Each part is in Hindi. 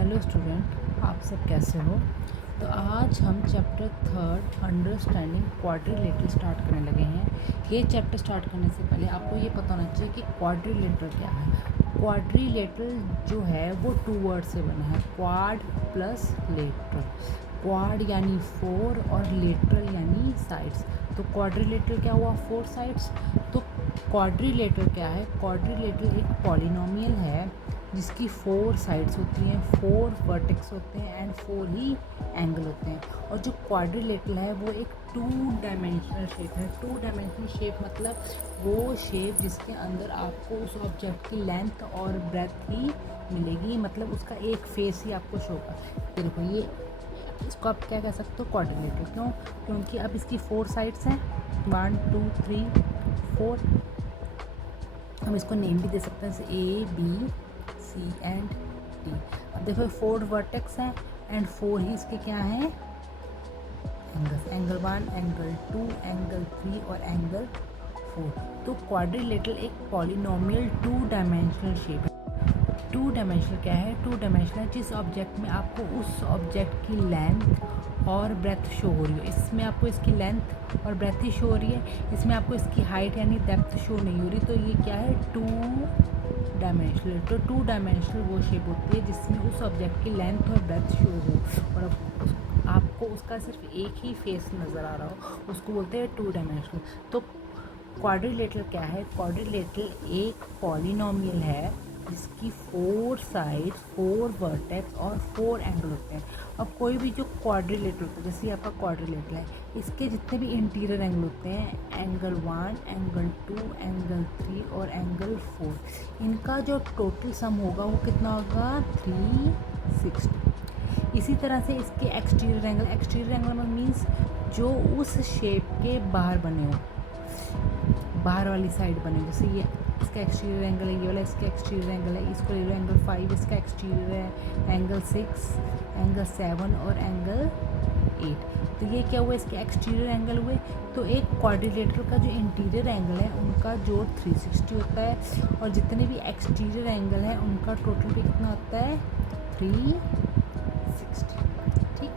हेलो स्टूडेंट, आप सब कैसे हो। तो आज हम चैप्टर 3 अंडरस्टैंडिंग क्वाड्रिलेटरल स्टार्ट करने लगे हैं। ये चैप्टर स्टार्ट करने से पहले आपको ये पता होना चाहिए कि क्वाड्रिलेटरल क्या है। क्वाड्रिलेटरल जो है वो 2 वर्ड से बना है, क्वाड प्लस लेटरल। क्वाड यानी 4 और लेटरल यानी साइड्स। तो क्वाड्रिलेटरल क्या हुआ, 4 साइड्स। तो क्वाड्रिलेटरल क्या है, क्वाड्रिलेटरल एक पॉलिनोमियल है जिसकी 4 साइड्स होती हैं, 4 वर्टेक्स होते हैं एंड 4 ही एंगल होते हैं। और जो क्वाड्रिलेटरल है वो एक 2 डायमेंशनल शेप है। 2 डायमेंशनल शेप मतलब वो शेप जिसके अंदर आपको उस ऑब्जेक्ट की लेंथ और ब्रेथ ही मिलेगी, मतलब उसका एक फेस ही आपको शो होगा। तो देखो ये इसको आप क्या कह सकते हो, क्वाड्रिलेटरल। क्यों? क्योंकि अब इसकी 4 साइड्स हैं, 1 2 3 4। हम इसको नेम भी दे सकते हैं, जैसे A B C and D. अब देखो 4 वर्टेक्स हैं एंड 4 ही इसके क्या हैं, एंगल्स, एंगल 1 एंगल 2 एंगल 3 और एंगल 4। तो क्वाड्रिलेटरल एक पॉलिनोमियल 2 डायमेंशनल शेप है। 2 डायमेंशनल क्या है, 2 डायमेंशनल जिस ऑब्जेक्ट में आपको उस ऑब्जेक्ट की लेंथ और ब्रेथ शो हो रही हो। इसमें आपको इसकी लेंथ और ब्रेथ ही शो हो रही है, इसमें आपको इसकी हाइट यानी डेप्थ शो नहीं हो रही। तो ये क्या है, 2 डायमेंशनल। तो 2 डायमेंशनल वो शेप होती है जिसमें उस ऑब्जेक्ट की लेंथ और ब्रेथ शो हो और आपको उसका सिर्फ एक ही फेस नज़र आ रहा हो, उसको बोलते हैं 2 डायमेंशनल। तो क्वाड्रिलेटरल क्या है, क्वाड्रिलेटरल एक पॉलिनोमियल है जिसकी 4 साइड्स, 4 वर्टेक्स और 4 एंगल होते हैं। अब कोई भी जो क्वाड्रिलेटरल होता है, जैसे ये आपका क्वाड्रिलेटरल है, इसके जितने भी इंटीरियर एंगल होते हैं, एंगल 1 एंगल 2 एंगल 3 और एंगल 4, इनका जो टोटल सम होगा वो कितना होगा, 360। इसी तरह से इसके एक्सटीरियर एंगल मीन्स जो उस शेप के बाहर बने हो, बाहर वाली साइड बने, जैसे ये इसका एक्सटीरियर एंगल है, ये वाला इसका एक्सटीरियर एंगल है, इसको ले लो एंगल 5, इसका एक्सटीरियर है एंगल 6 एंगल 7 और एंगल 8। तो ये क्या हुआ, इसके एक्सटीरियर एंगल हुए। तो एक क्वाड्रिलेटरल का जो इंटीरियर एंगल है उनका जोड़ 360 होता है और जितने भी एक्सटीरियर एंगल है उनका टोटल भी कितना होता है, 360। ठीक,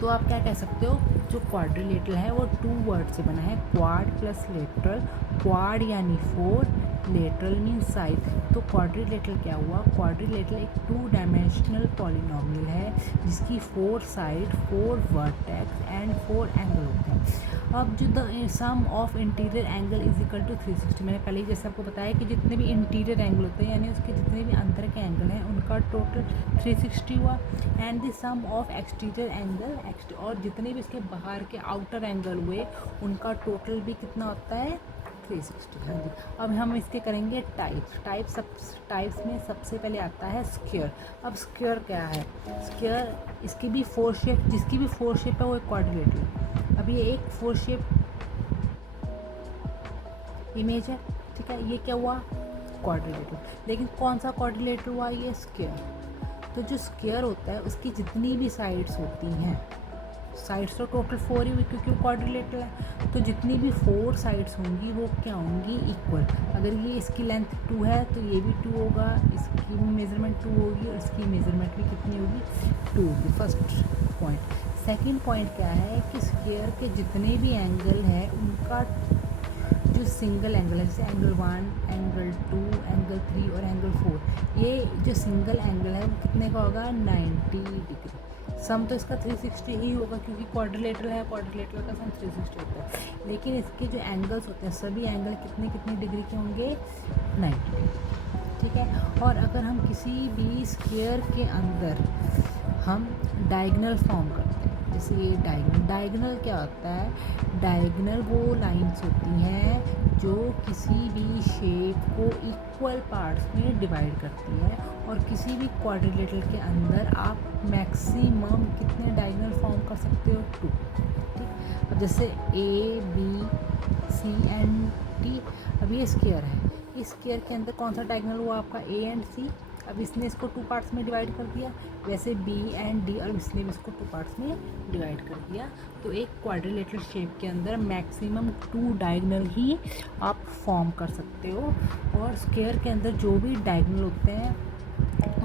तो आप क्या कह सकते हो, जो क्वाड्रिलेटरल है वो 2 वर्ड से बना है, क्वाड प्लस लेटरल। क्वाड यानी 4, लेटरल मीन साइड। तो क्वाड्रिलेटरल क्या हुआ, क्वाड्रिलेटरल एक 2 डायमेंशनल पॉलिनोमियल है जिसकी 4 साइड, 4 वर्टेक्स एंड 4 एंगल होते हैं। अब जो the sum of interior angle is equal to 360, मैंने पहले ही जैसे आपको बताया कि जितने भी इंटीरियर एंगल होते हैं यानी उसके जितने भी अंदर के एंगल हैं उनका टोटल 360 हुआ। And the sum of exterior angle और जितने भी इसके बाहर के आउटर एंगल हुए उनका टोटल भी कितना होता है, 360। हाँ जी। अब हम इसके करेंगे टाइप्स में सबसे पहले आता है स्क्वायर। अब स्क्वायर क्या है, स्क्वायर इसकी भी 4 शेप, जिसकी भी 4 शेप है वो एक क्वाड्रिलेटरल। अब ये एक 4 शेप इमेज है, ठीक है। ये क्या हुआ, क्वाड्रिलेटरल। लेकिन कौन सा क्वाड्रिलेटरल हुआ, ये स्क्वायर। तो जो स्क्वायर होता है उसकी जितनी भी साइड्स होती हैं, साइड्स तो टोटल 4 ही हुई क्योंकि वो क्वाड्रिलेटरल है, तो जितनी भी 4 साइड्स होंगी वो क्या होंगी, इक्वल। अगर ये इसकी लेंथ 2 है तो ये भी 2 होगा, इसकी मेजरमेंट 2 होगी और इसकी मेजरमेंट भी कितनी होगी, 2 होगी। First point. सेकंड पॉइंट क्या है कि स्क्वायर के जितने भी एंगल हैं उनका जो सिंगल एंगल है, जैसे एंगल 1 एंगल 2 एंगल 3 और एंगल 4, ये जो सिंगल एंगल है वो कितने का होगा, 90 डिग्री। सम तो इसका 360 ही होगा क्योंकि क्वाड्रिलेटरल है, क्वाड्रिलेटरल का सम 360 होता है। लेकिन इसके जो एंगल्स होते हैं सभी एंगल कितने डिग्री के होंगे, 90 डिग्री। ठीक है। और अगर हम किसी भी स्क्वायर के अंदर हम डायगोनल फॉर्म करते हैं, जैसे ये डायगोनल क्या होता है, डायगोनल वो लाइंस होती हैं जो किसी भी शेप को इक्वल पार्ट्स में डिवाइड करती है। और किसी भी क्वाड्रिलेटरल के अंदर आप मैक्सिमम कितने डायगोनल फॉर्म कर सकते हो, 2। ठीक। अब जैसे A B C and D, अब ये स्क्वायर है, इस स्क्वायर के अंदर कौन सा डायगोनल हुआ आपका, ए एंड सी। अब इसने इसको 2 पार्ट्स में डिवाइड कर दिया, वैसे बी एंड डी, और इसने भी इसको 2 पार्ट्स में डिवाइड कर दिया। तो एक क्वाड्रिलेटरल शेप के अंदर मैक्सिमम 2 डायगोनल ही आप फॉर्म कर सकते हो। और स्क्वायर के अंदर जो भी डायगोनल होते हैं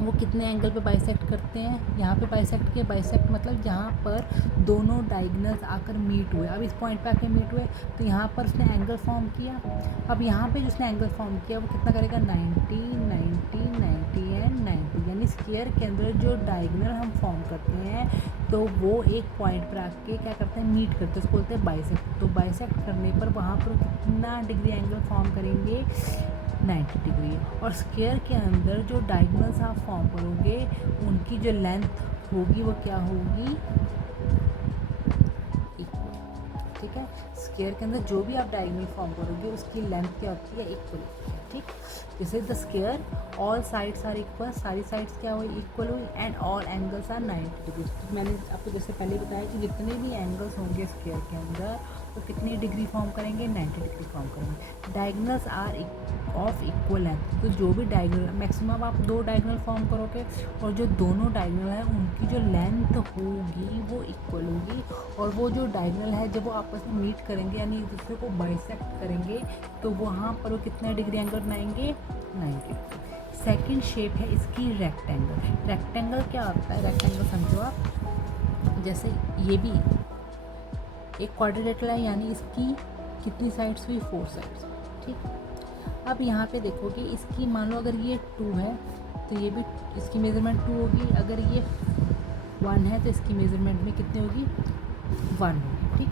वो कितने एंगल पे बाइसेक्ट करते हैं, यहाँ पे बाइसेक्ट किया, बाइसेक्ट मतलब जहाँ पर दोनों डायगोनल्स आकर मीट हुए। अब इस पॉइंट पे आके मीट हुए तो यहाँ पर उसने एंगल फॉर्म किया। अब यहाँ पे जिसने एंगल फॉर्म किया वो कितना करेगा, 90, 90, 90 एंड 90। यानी स्क्वायर के अंदर जो डायगोनल हम फॉर्म करते हैं तो वो एक पॉइंट पर आके क्या करते हैं, मीट करते हैं, उसको बोलते हैं बाइसेक्ट। तो बाइसेक्ट करने पर वहाँ पर कितना डिग्री एंगल फॉर्म करेंगे, 90 डिग्री। और स्क्वायर के अंदर जो डायगोनल्स आप फॉर्म करोगे उनकी जो लेंथ होगी वो क्या होगी, इक्वल। ठीक है, स्क्वायर के अंदर जो भी आप डायगोनल फॉर्म करोगे उसकी लेंथ क्या होती है, इक्वल होती है। ठीक, जैसे the square all sides are equal, सारी साइड्स क्या हुई, इक्वल हुई, and all angles are 90 degree. तो मैंने आपको जैसे पहले बताया कि जितने भी एंगल्स होंगे स्क्वायर के अंदर तो कितनी डिग्री फॉर्म करेंगे, 90 डिग्री फॉर्म करेंगे। Diagonals are of equal length, तो जो भी डायगोनल मैक्सिमम आप 2 डायगोनल फॉर्म करोगे और जो दोनों डायगोनल है उनकी जो लेंथ होगी वो इक्वल होगी। और वो जो डायगोनल है जब वो आपस में मीट करेंगे यानी एक दूसरे को बाइसेक्ट करेंगे तो वहाँ पर वो कितने डिग्री एंगल बनाएंगे, 90 डिग्री। सेकेंड शेप है इसकी रेक्टेंगल। रेक्टेंगल क्या होता है, रेक्टेंगल समझो आप, जैसे ये भी एक क्वाड्रिलेटरल है यानी इसकी कितनी साइड्स हुई, 4 साइड्स। ठीक, अब यहाँ पे देखोगे इसकी मान लो अगर ये 2 है तो ये भी इसकी मेज़रमेंट 2 होगी, अगर ये 1 है तो इसकी मेज़रमेंट में कितनी होगी, 1 होगी। ठीक,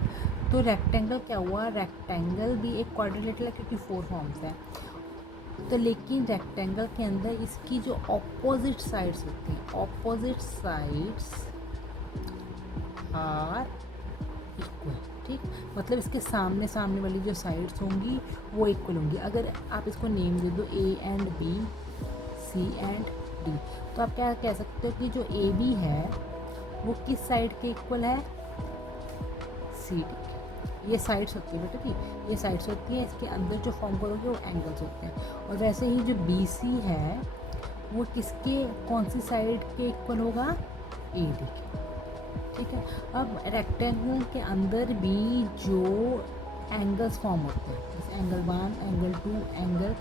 तो रेक्टेंगल क्या हुआ, रेक्टेंगल भी एक क्वाड्रिलेटरल है क्योंकि 4 फॉर्म्स है। तो लेकिन रेक्टेंगल के अंदर इसकी जो ऑपोजिट साइड्स होती हैं, ऑपोजिट साइड्स आर इक्वल। ठीक, मतलब इसके सामने सामने वाली जो साइड्स होंगी वो इक्वल होंगी। अगर आप इसको नेम दे दो A and B, C and D, तो आप क्या कह सकते हो कि जो ए बी है वो किस साइड के इक्वल है, सी डी। ये साइड्स होती है बेटा, ठीक, ये साइड्स होती हैं, इसके अंदर जो फॉर्म करोगे वो एंगल्स होते हैं। और वैसे ही जो बी सी है वो किसके, कौन सी साइड के इक्वल होगा, ए डी के। ठीक है, अब रेक्टेंगल के अंदर भी जो एंगल्स फॉर्म होते हैं जैसे एंगल 1, एंगल 2, एंगल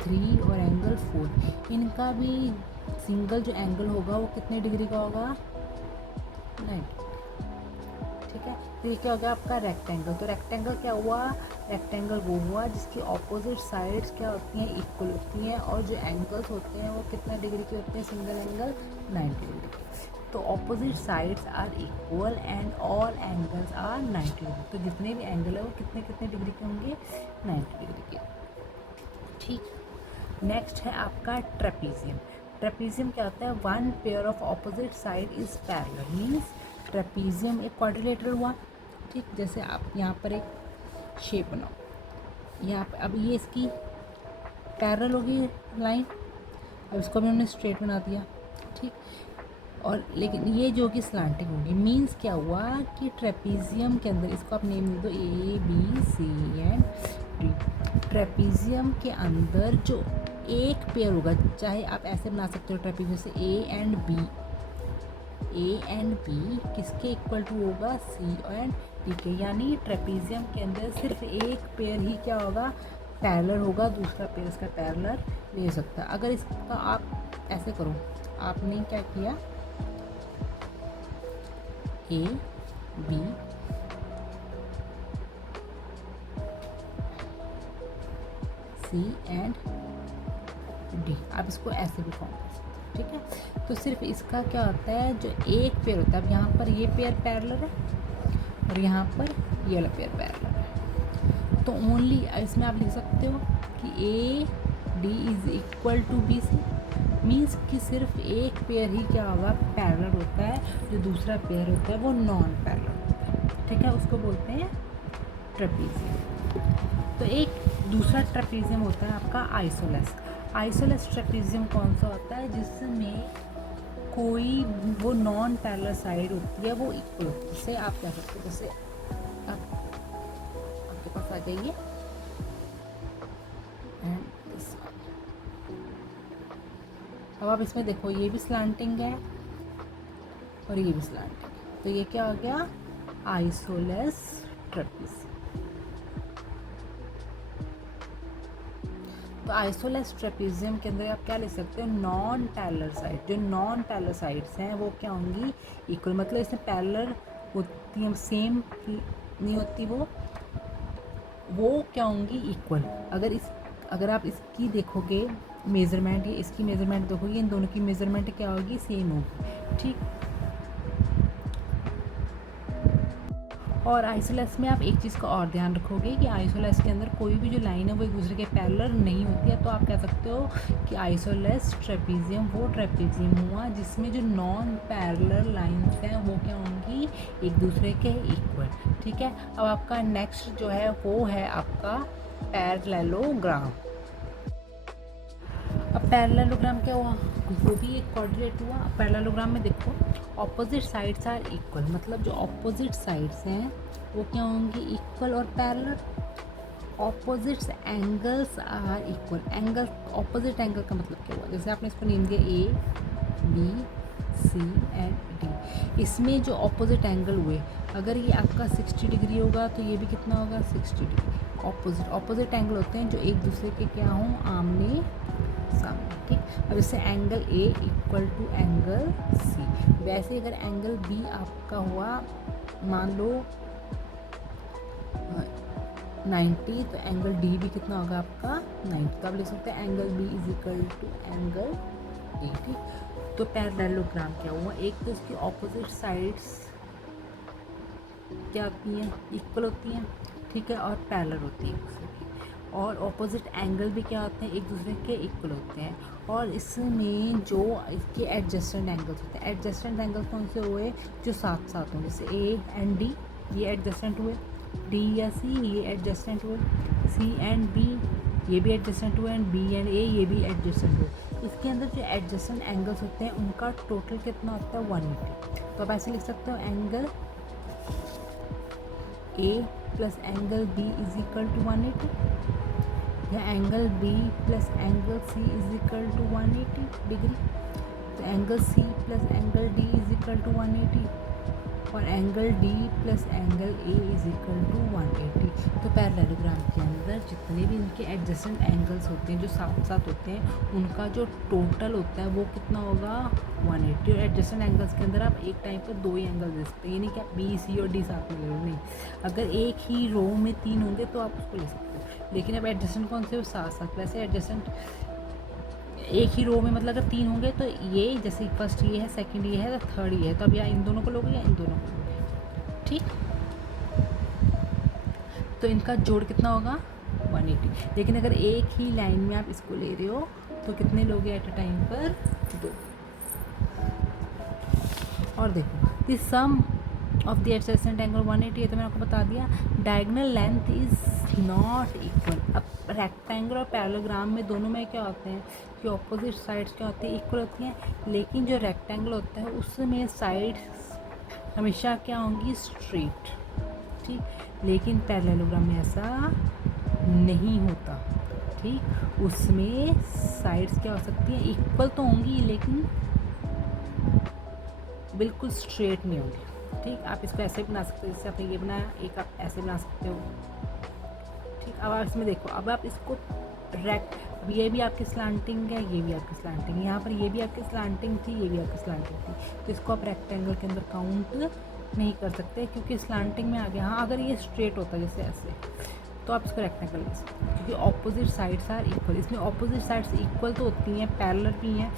3 और एंगल 4, इनका भी सिंगल जो एंगल होगा वो कितने डिग्री का होगा, 90। ठीक है, तो ये क्या होगा आपका रेक्टेंगल। तो रेक्टेंगल क्या हुआ, रेक्टेंगल वो हुआ जिसकी ऑपोजिट साइड्स क्या होती हैं, इक्वल होती हैं, और जो एंगल्स होते हैं वो कितना डिग्री के होते हैं, सिंगल एंगल 90 डिग्री के। तो opposite sides are equal and all angles are 90 degree. तो जितने भी एंगल है वो कितने कितने डिग्री के होंगे, 90 डिग्री के। ठीक, नेक्स्ट है आपका ट्रेपीजियम। ट्रेपीजियम क्या होता है, one pair of opposite side is parallel, means trapezium एक क्वाड्रिलेटरल हुआ। ठीक, जैसे आप यहाँ पर एक शेप बनाओ, यहाँ पर अब ये इसकी पैरेलल होगी लाइन, अब इसको भी हमने स्ट्रेट बना दिया। ठीक, और लेकिन ये जो कि स्लांटिंग होगी, मीन्स क्या हुआ कि ट्रेपीजियम के अंदर इसको आप नेम दे दो A B C and D. Trapezium के अंदर जो एक पेयर होगा, चाहे आप ऐसे बना सकते हो ट्रेपीजियम से A and B, A and B किसके इक्वल टू होगा, सी एंड डी के। यानी ट्रेपीजियम के अंदर सिर्फ एक पेयर ही क्या होगा, पैरेलल होगा, दूसरा पेयर इसका पैरेलल नहीं हो सकता। अगर इसका आप ऐसे करो, आपने क्या किया, A B C and D, आप इसको ऐसे भी फॉर्म कर सकते हो। ठीक है, तो सिर्फ इसका क्या होता है, जो एक पेयर होता है, अब यहाँ पर ये पेयर पैरेलल है और यहाँ पर ये वाला पेयर पैरेलल है, तो ओनली इसमें आप लिख सकते हो कि A D is equal to B C, means कि सिर्फ एक पेयर ही क्या होगा, पैरेलल होता है, जो दूसरा पेयर होता है वो नॉन पैरेलल होता है। ठीक है, उसको बोलते हैं ट्रेपीजियम। तो एक दूसरा ट्रेपीजियम होता है आपका आइसोलेस। आइसोलेस ट्रेपीजियम कौन सा होता है, जिसमें कोई वो नॉन पैरेलल साइड होती है वो इक्वल होती है। जैसे आप क्या करते हो, जैसे आपके पास आ जाइए एंड दिस वन, अब आप इसमें देखो ये भी स्लांटिंग है और ये भी स्लांटिंग है, तो ये क्या हो गया, आइसोलेस ट्रेपीजियम। तो आइसोलेस ट्रेपेजियम के अंदर आप क्या ले सकते हो, नॉन पैरेलल साइड, जो नॉन पैरेलल साइड्स हैं वो क्या होंगी, इक्वल, मतलब इसमें पैरेलल होती है, सेम नहीं होती, वो क्या होंगी, इक्वल। अगर आप इसकी देखोगे मेज़रमेंट, ये इसकी मेज़रमेंट देखोगे, इन दोनों की मेज़रमेंट क्या होगी, सेम होगी, ठीक। और आइसोलेस में आप एक चीज़ का और ध्यान रखोगे कि आइसोलेस के अंदर कोई भी जो लाइन है वो एक दूसरे के पैरेलल नहीं होती है। तो आप कह सकते हो कि आइसोलेस ट्रेपेजियम वो ट्रेपेजियम हुआ जिसमें जो नॉन पैरेलल लाइंस हैं वो क्या होंगी, एक दूसरे के इक्वल, ठीक है। अब आपका नेक्स्ट जो है वो है आपका पैरेललोग्राम। अब पैरेललोग्राम क्या हुआ, वो भी एक क्वाड्रेट हुआ। पैरेललोग्राम में देखो ऑपोजिट साइड्स आर इक्वल, मतलब जो ऑपोजिट साइड्स हैं वो क्या होंगी, इक्वल और parallel. Opposite angles are equal, angle, opposite angle का मतलब क्या हुआ, जैसे आपने इसको नेम दिया A B C and D, इसमें जो ऑपोजिट एंगल हुए, अगर ये आपका 60 डिग्री होगा तो ये भी कितना होगा, 60 डिग्री। ऑपोजिट एंगल होते हैं जो एक दूसरे के क्या हों, आमने सामने, ठीक। अब इससे angle A equal to angle C, वैसे अगर एंगल बी आपका हुआ मान लो 90, तो एंगल डी भी कितना होगा आपका 90, तो आप लिख सकते हैं angle B is equal to angle A, ठीक। तो पैरेललोग्राम क्या हुआ, एक तो इसकी ऑपोजिट साइड्स क्या होती हैं, इक्वल होती हैं, ठीक है, और पैरेलल होती है, और ऑपोजिट एंगल भी क्या होते हैं, एक दूसरे के इक्वल होते हैं। और इसमें जो इसके एडजस्टेंट एंगल्स होते हैं, एडजस्टेंट एंगल्स कौन से हुए, जो साथ साथ हों, जैसे ए एंड डी ये एडजस्टेंट हुए, डी या सी ये एडजस्टेंट हुए, सी एंड बी ये भी एडजस्टेंट हुए, एंड बी एंड ए ये भी एडजस्टेंट हुए। इसके अंदर जो एडजस्टेंट एंगल्स होते हैं उनका टोटल कितना होता है, 180। तो आप ऐसे लिख सकते हो angle A plus angle B is equal to 180, या angle B plus angle C is equal to 180 degree, तो angle C plus angle D is equal to 180, और angle D plus angle A is equal to 180। तो पैरेललोग्राम के अंदर जितने भी इनके एडजेसेंट एंगल्स होते हैं जो साथ साथ होते हैं उनका जो टोटल होता है वो कितना होगा, 180। और एडजेसेंट एंगल्स के अंदर आप एक टाइम पर दो ही एंगल दे सकते हैं, ये नहीं कि आप बी सी और डी साथ में ले लो, नहीं। अगर एक ही रो में 3 होंगे तो आप उसको ले सकते हो, लेकिन अब एडजेसेंट कौन से, साथ साथ। वैसे एडजेसेंट एक ही रो में मतलब अगर 3 होंगे तो ये जैसे फर्स्ट ये है, सेकंड ये है, तो थर्ड ये है, तो अब या इन दोनों को लोगे या इन दोनों को लोगे, ठीक। तो इनका जोड़ कितना होगा, 180। लेकिन अगर एक ही लाइन में आप इसको ले रहे हो तो कितने लोगे एट अ टाइम पर, 2। और देखो this sum of the adjacent angle 180 है, तो मैंने आपको बता दिया। Diagonal length is not equal. अब रेक्टेंगल और पैरेललोग्राम में दोनों में क्या होते हैं कि ऑपोजिट साइड्स क्या होती हैं, इक्वल होती हैं, लेकिन जो रेक्टेंगल होता है उसमें साइड्स हमेशा क्या होंगी, स्ट्रेट, ठीक। लेकिन पैरेललोग्राम में ऐसा नहीं होता, ठीक। उसमें साइड्स क्या हो सकती हैं, इक्वल तो होंगी लेकिन बिल्कुल स्ट्रेट नहीं होंगी, ठीक। आप इसको ऐसे बना सकते हो, जैसे आपने ये बनाया, एक आप ऐसे बना सकते हो, ठीक। अब आप इसमें देखो, अब आप इसको अब ये भी आपकी स्लांटिंग है, ये भी आपकी स्लांटिंग है, यहाँ पर ये भी आपकी स्लांटिंग थी, ये भी आपकी स्लांटिंग थी, तो इसको आप रेक्टेंगल के अंदर काउंट नहीं कर सकते क्योंकि स्लांटिंग में आ गया। हाँ, अगर ये स्ट्रेट होता जैसे ऐसे तो आप इसको रेक्टेंगल ले सकते हो क्योंकि ऑपोजिट साइड्स आर इक्वल। इसमें ऑपोजिट साइड्स इक्वल तो होती हैं, पैरेलल भी हैं,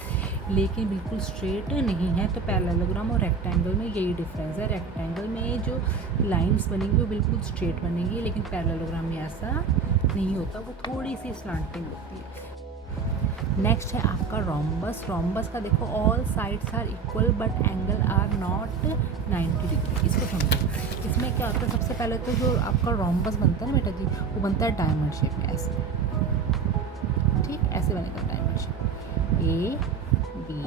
लेकिन बिल्कुल स्ट्रेट नहीं है। तो पैरेललोग्राम और रेक्टेंगल में यही डिफरेंस है। रेक्टेंगल में जो लाइंस बनेंगी वो बिल्कुल स्ट्रेट बनेंगी, लेकिन पैरेललोग्राम में ऐसा नहीं होता, वो थोड़ी सी स्लांटिंग होती है। नेक्स्ट है आपका रोम्बस। रोम्बस का देखो, all sides are equal but angle are not 90 degree. इसको समझो, इसमें क्या होता है, सबसे पहले तो जो आपका रोम्बस बनता है ना बेटा जी, वो बनता है डायमंड शेप में, ऐसे, ठीक, ऐसे बनेगा diamond shape, A B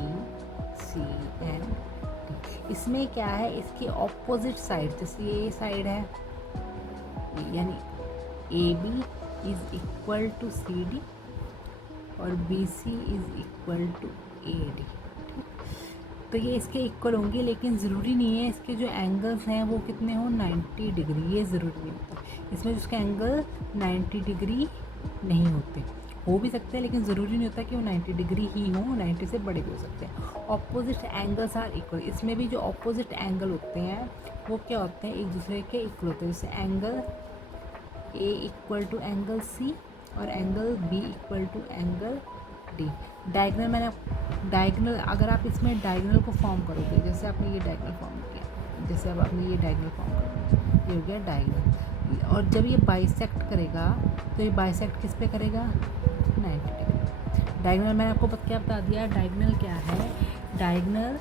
C and D. इसमें क्या है, इसकी ऑपोजिट साइड, जैसे ये साइड है, यानी A B is equal to C D और B C is equal to A D, ठीक। तो ये इसके इक्वल होंगे, लेकिन ज़रूरी नहीं है इसके जो एंगल्स हैं वो कितने हों, 90 डिग्री, ये ज़रूरी नहीं होता। इसमें जिसके एंगल 90 डिग्री नहीं होते। हो भी सकते हैं, लेकिन ज़रूरी नहीं होता कि वो 90 डिग्री ही हो, 90 से बड़े भी हो सकते हैं। ऑपोजिट एंगल्स आर इक्वल, इसमें भी जो ऑपोजिट एंगल होते हैं वो क्या होते हैं, एक दूसरे के इक्वल होते हैं। जैसे angle A equal to angle C और angle B equal to angle D. Diagonal अगर आप इसमें डायगनल को फॉर्म करोगे, जैसे आपने ये डायगनल फॉर्म किया, जैसे अब आपने ये डायगनल फॉर्म करोगे, ये हो गया डायगनल। और जब ये बाइसेक्ट करेगा तो ये बाइसेक्ट किस पे करेगा, 90 डिग्री। डायगनल मैंने आपको क्या बता दिया, डायगनल क्या है, diagonal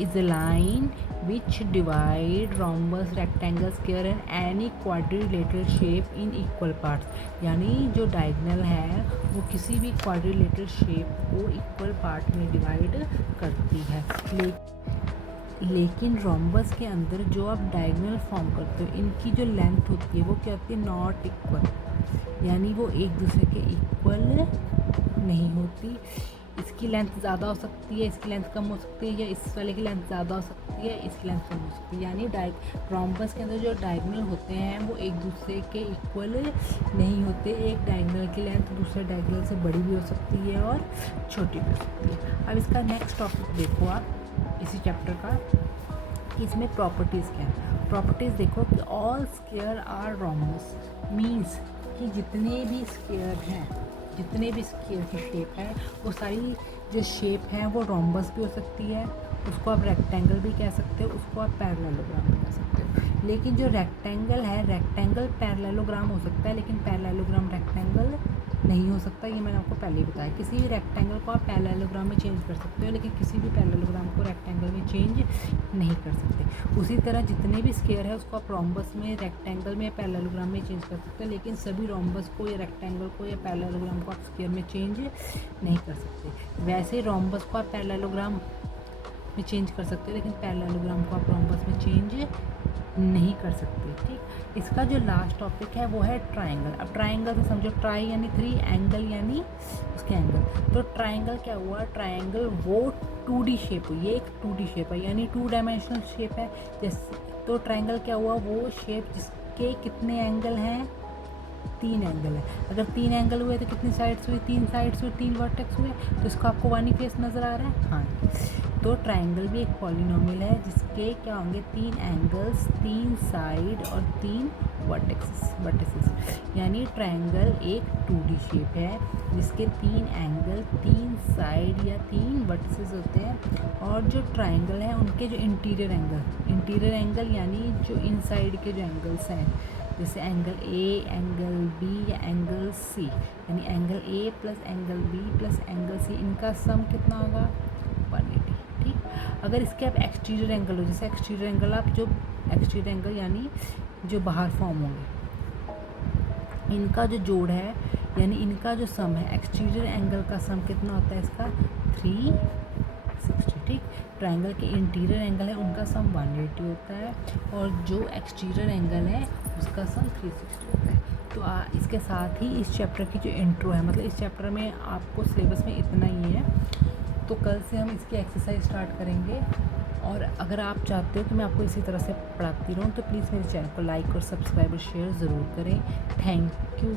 is a line which divide rhombus, rectangle, square and any quadrilateral shape in equal parts। यानी जो डायगनल है वो किसी भी क्वाड्रिलेटरल शेप को इक्वल पार्ट में डिवाइड करती है। लेकिन रोम्बस के अंदर जो आप डायगनल फॉर्म करते हो, इनकी जो लेंथ होती है वो क्या होती है, नॉट इक्वल, यानी वो एक दूसरे के इक्वल नहीं होती। इसकी लेंथ ज़्यादा हो सकती है, इसकी लेंथ कम हो सकती है, या इस वाले की लेंथ ज़्यादा हो सकती है, इसकी लेंथ कम हो सकती है। यानी रोम्बस के अंदर जो डायगनल होते हैं वो एक दूसरे के इक्वल नहीं होते। एक डायगनल की लेंथ दूसरे डायगनल से बड़ी भी हो सकती है और छोटी भी हो सकती है। अब इसका नेक्स्ट टॉपिक देखो आप इसी चैप्टर का, इसमें प्रॉपर्टीज़ क्या है। प्रॉपर्टीज़ देखो कि all square are rhombus, means कि जितने भी स्क्वायर हैं, जितने भी स्क्वायर की शेप है वो सारी जो शेप है वो रोम्बस भी हो सकती है, उसको आप रेक्टेंगल भी कह सकते हो, उसको आप पैरेललोग्राम भी कह सकते हो। लेकिन जो रेक्टेंगल है, रेक्टेंगल पैरेललोग्राम हो सकता है, लेकिन पैरेललोग्राम रेक्टेंगल नहीं हो सकता। ये मैंने आपको पहले ही बताया। किसी भी रेक्टेंगल को आप पैरेललोग्राम में चेंज कर सकते हो, लेकिन किसी भी पैरेललोग्राम को रेक्टेंगल में चेंज नहीं कर सकते। उसी तरह जितने भी स्क्वायर है उसको आप रोम्बस में, रेक्टेंगल में या पैरेललोग्राम में चेंज कर सकते हो, लेकिन सभी रोम्बस को या रेक्टेंगल को या पैरेललोग्राम को आप स्क्वायर में चेंज नहीं कर सकते। वैसे रोम्बस को आप पैरेललोग्राम में चेंज कर सकते हो, लेकिन पैरेललोग्राम को आप रोम्बस में चेंज नहीं कर सकते। ठीक, इसका जो लास्ट टॉपिक है वो है ट्राइंगल। अब ट्राइंगल से समझो, ट्राई यानी 3, एंगल यानी उसके एंगल। तो ट्राइंगल क्या हुआ, ट्राइंगल वो 2D शेप हुई, ये एक 2D शेप है, यानी 2 डायमेंशनल शेप है। जैसे तो ट्राइंगल क्या हुआ, वो शेप जिसके कितने एंगल हैं, 3 एंगल है। अगर 3 एंगल हुए तो कितनी साइड्स हुई, 3 साइड्स हुई, 3 वर्टेक्स हुए। तो इसको आपको वन ही फेस नज़र आ रहा है। हाँ, तो ट्राइंगल भी एक पॉलिनोमियल है जिसके क्या होंगे, 3 एंगल्स, 3 साइड और 3 वर्टेक्सेस। यानी ट्राइंगल एक 2D शेप है जिसके 3 एंगल, 3 साइड या 3 वर्टेक्सेस होते हैं। और जो ट्राइंगल है उनके जो इंटीरियर एंगल यानी जो इनसाइड के जो एंगल्स हैं, जैसे एंगल ए, एंगल बी या एंगल सी, यानी angle A plus angle B plus angle C, इनका सम कितना होगा, 180। ठीक, अगर इसके आप एक्सटीरियर एंगल हो, जैसे एक्सटीरियर एंगल आप जो एक्सटीरियर एंगल यानी जो बाहर फॉर्म होंगे, इनका जो जोड़ है यानी इनका जो सम है, एक्सटीरियर एंगल का सम कितना होता है इसका, 360। ठीक, ट्राइंगल के इंटीरियर एंगल है उनका सम 180 होता है, और जो एक्सटीरियर एंगल है उसका सम 360 होता है। तो इसके साथ ही इस चैप्टर की जो इंट्रो है, मतलब इस चैप्टर में आपको सिलेबस में इतना ही है। तो कल से हम इसकी एक्सरसाइज स्टार्ट करेंगे, और अगर आप चाहते हो कि मैं आपको इसी तरह से पढ़ाती रहूँ तो प्लीज़ मेरे चैनल को लाइक और सब्सक्राइब और शेयर ज़रूर करें। Thank you.